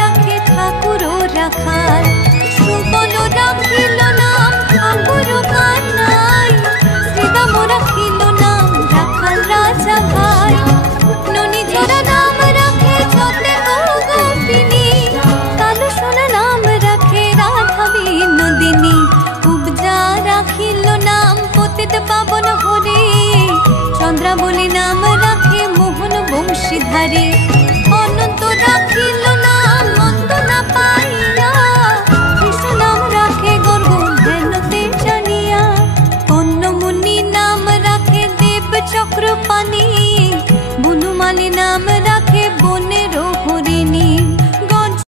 রাখে ঠাকুর রাখাল। সুবল রাখিল নাম ঠাকুর কানাই, শ্রীদাম রাখিল নাম রাখাল রাজা ভাই। ননী জোড়া নাম রাখে যতে গোপিনী, কালো সোনা নাম রাখে রাধা বিনোদিনী। উপজা রাখিল নাম পতিত পাবন হরি, চন্দ্রাবলী নাম রাখে মোহন বংশীধারী। অনন্ত রাখিল